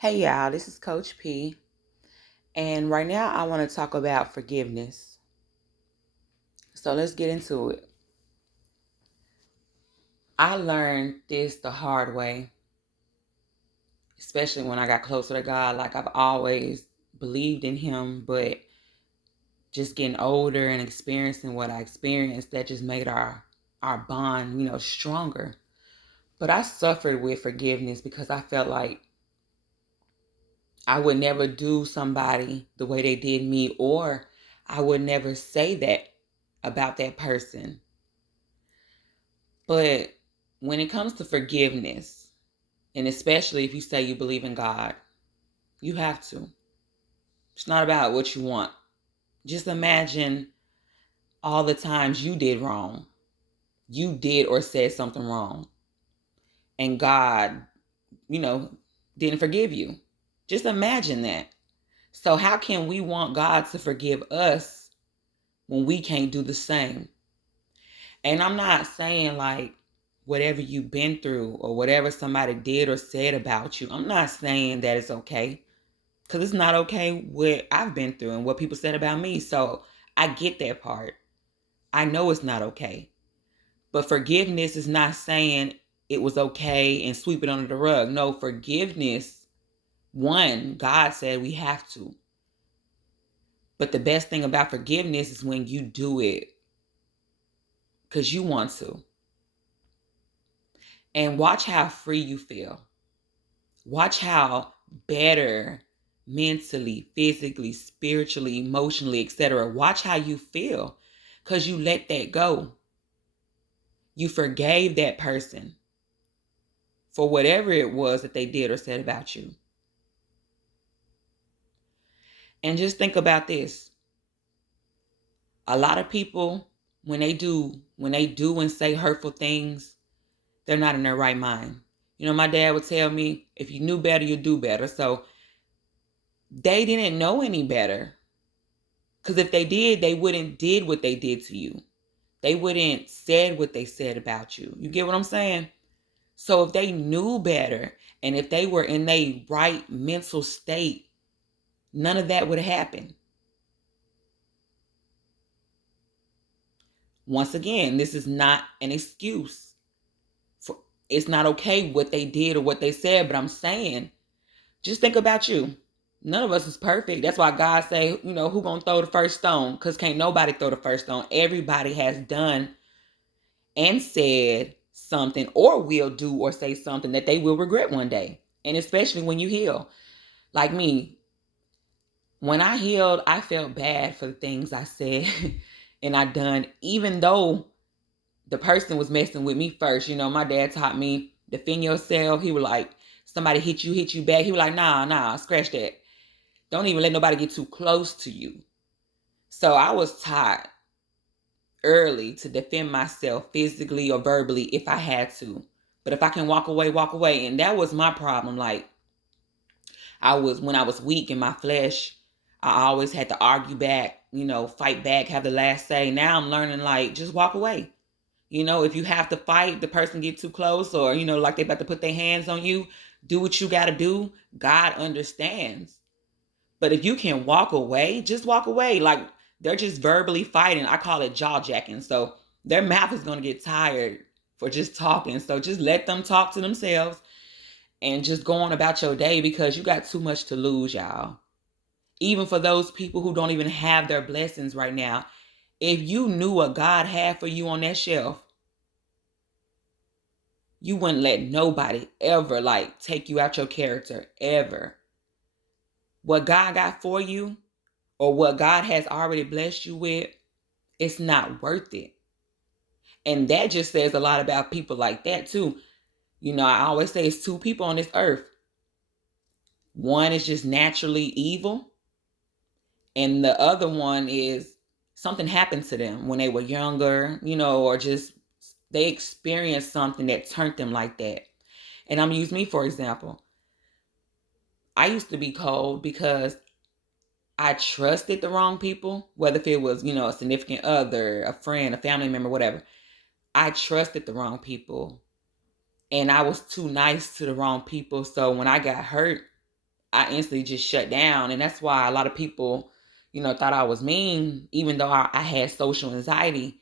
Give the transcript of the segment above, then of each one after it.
Hey y'all, this is Coach P, and right now I want to talk about forgiveness. So let's get into it. I learned this the hard way, especially when I got closer to God. Like I've always believed in Him, but just getting older and experiencing what I experienced, that just made our bond, stronger. But I suffered with forgiveness because I felt like I would never do somebody the way they did me, or I would never say that about that person. But when it comes to forgiveness, and especially if you say you believe in God, you have to. It's not about what you want. Just imagine all the times you did wrong. You did or said something wrong. And God, you know, didn't forgive you. Just imagine that. So how can we want God to forgive us when we can't do the same? And I'm not saying like whatever you've been through or whatever somebody did or said about you, I'm not saying that it's okay. Because it's not okay what I've been through and what people said about me. So I get that part. I know it's not okay. But forgiveness is not saying it was okay and sweep it under the rug. No, forgiveness, one, God said we have to. But the best thing about forgiveness is when you do it because you want to. And watch how free you feel. Watch how better mentally, physically, spiritually, emotionally, etc. Watch how you feel because you let that go. You forgave that person for whatever it was that they did or said about you. And just think about this. A lot of people, when they do and say hurtful things, they're not in their right mind. My dad would tell me, if you knew better, you'd do better. So they didn't know any better. Because if they did, they wouldn't did what they did to you. They wouldn't said what they said about you. You get what I'm saying? So if they knew better and if they were in a right mental state, none of that would have happened. Once again, this is not an excuse. It's not okay what they did or what they said, but I'm saying, just think about you. None of us is perfect. That's why God say, who gonna throw the first stone? Because can't nobody throw the first stone. Everybody has done and said something or will do or say something that they will regret one day. And especially when you heal. Like me, when I healed, I felt bad for the things I said and I done, even though the person was messing with me first. My dad taught me defend yourself. He was like, somebody hit you back. He was like, nah, scratch that. Don't even let nobody get too close to you. So I was taught early to defend myself physically or verbally if I had to. But if I can walk away, walk away. And that was my problem. Like when I was weak in my flesh, I always had to argue back, fight back, have the last say. Now I'm learning like just walk away. If you have to fight, the person get too close or, like they about to put their hands on you, do what you got to do. God understands. But if you can walk away, just walk away. Like they're just verbally fighting. I call it jaw jacking. So their mouth is going to get tired for just talking. So just let them talk to themselves and just go on about your day because you got too much to lose, y'all. Even for those people who don't even have their blessings right now, if you knew what God had for you on that shelf, you wouldn't let nobody ever like take you out your character ever. What God got for you or what God has already blessed you with, it's not worth it. And that just says a lot about people like that too. I always say it's two people on this earth. One is just naturally evil, and the other one is something happened to them when they were younger, or just they experienced something that turned them like that. And I'm use me for example. I used to be cold because I trusted the wrong people, whether if it was, a significant other, a friend, a family member, whatever. I trusted the wrong people and I was too nice to the wrong people. So when I got hurt, I instantly just shut down. And that's why a lot of people, thought I was mean, even though I had social anxiety.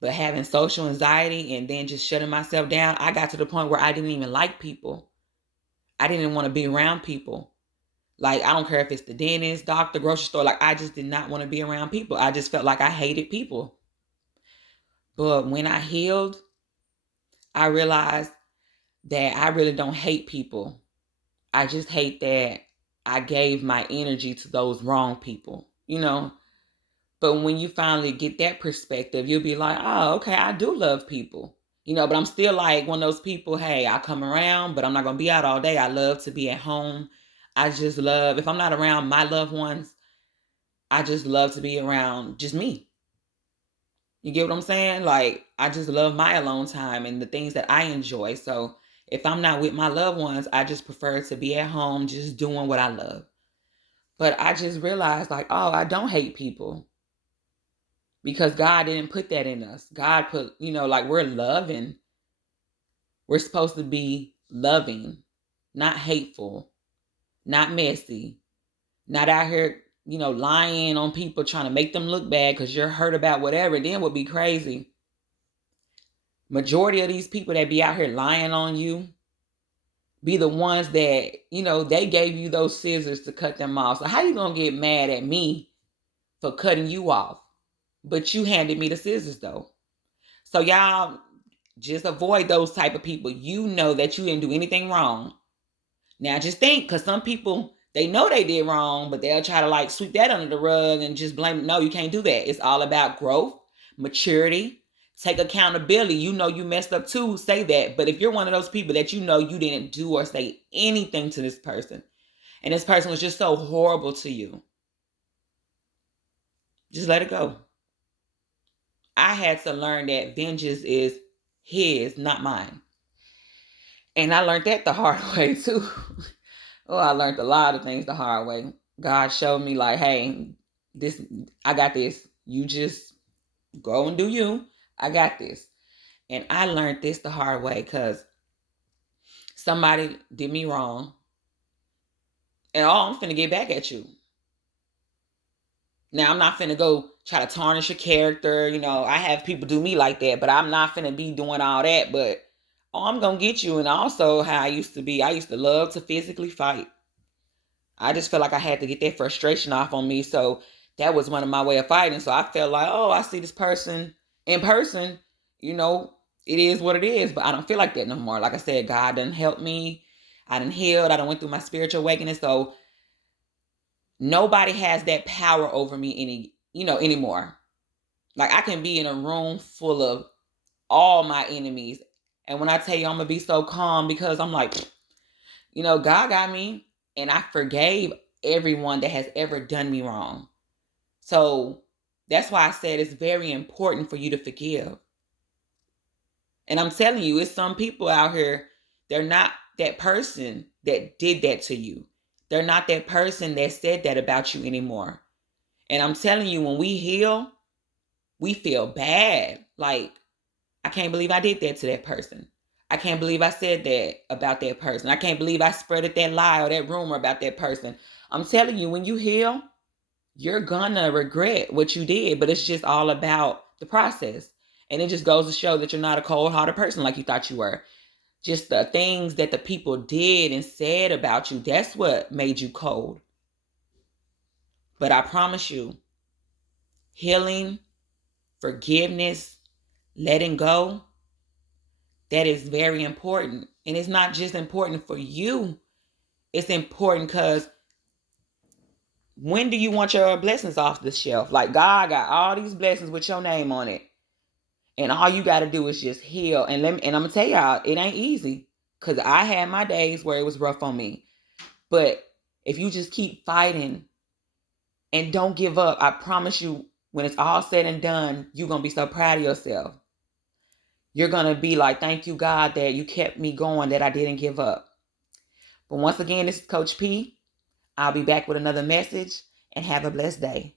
But having social anxiety and then just shutting myself down, I got to the point where I didn't even like people. I didn't want to be around people. Like, I don't care if it's the dentist, doctor, grocery store. Like, I just did not want to be around people. I just felt like I hated people. But when I healed, I realized that I really don't hate people. I just hate that I gave my energy to those wrong people. But when you finally get that perspective, you'll be like, oh, okay, I do love people. But I'm still like one of those people, hey, I come around, but I'm not going to be out all day. I love to be at home. I just love, if I'm not around my loved ones, I just love to be around just me. You get what I'm saying? Like, I just love my alone time and the things that I enjoy. So if I'm not with my loved ones, I just prefer to be at home just doing what I love. But I just realized, like, oh, I don't hate people. Because God didn't put that in us. God put, like, we're loving. We're supposed to be loving, not hateful, not messy, not out here, lying on people, trying to make them look bad because you're hurt about whatever. Then would be crazy. Majority of these people that be out here lying on you be the ones that, they gave you those scissors to cut them off. So how you going to get mad at me for cutting you off? But you handed me the scissors though. So y'all just avoid those type of people. You know that you didn't do anything wrong. Now just think, because some people, they know they did wrong, but they'll try to like sweep that under the rug and just blame. No, you can't do that. It's all about growth, maturity, take accountability. You know you messed up too, say that. But if you're one of those people that you know you didn't do or say anything to this person, and this person was just so horrible to you, just let it go. I had to learn that vengeance is his, not mine. And I learned that the hard way too. Oh, I learned a lot of things the hard way. God showed me like, hey, I got this. You just go and do you. I got this. And I learned this the hard way because somebody did me wrong. And I'm finna get back at you. Now, I'm not finna go try to tarnish your character. I have people do me like that, but I'm not finna be doing all that. But I'm gonna get you. And also how I used to be. I used to love to physically fight. I just felt like I had to get that frustration off on me. So that was one of my way of fighting. So I felt like, oh, I see this person in person. It is what it is. But I don't feel like that no more. Like I said, God done helped me. I done healed. I done went through my spiritual awakening. So nobody has that power over me anymore. Like I can be in a room full of all my enemies. And when I tell you I'm going to be so calm because I'm like, God got me. And I forgave everyone that has ever done me wrong. So that's why I said it's very important for you to forgive. And I'm telling you, it's some people out here, they're not that person that did that to you. They're not that person that said that about you anymore. And I'm telling you, when we heal, we feel bad. Like, I can't believe I did that to that person. I can't believe I said that about that person. I can't believe I spreaded that lie or that rumor about that person. I'm telling you, when you heal, you're gonna regret what you did, but it's just all about the process. And it just goes to show that you're not a cold-hearted person like you thought you were. Just the things that the people did and said about you, that's what made you cold. But I promise you, healing, forgiveness, letting go, that is very important. And it's not just important for you. It's important because when do you want your blessings off the shelf? Like God got all these blessings with your name on it. And all you got to do is just heal. And I'm going to tell y'all, it ain't easy. Because I had my days where it was rough on me. But if you just keep fighting and don't give up, I promise you, when it's all said and done, you're going to be so proud of yourself. You're going to be like, thank you, God, that you kept me going, that I didn't give up. But once again, this is Coach P. I'll be back with another message, and have a blessed day.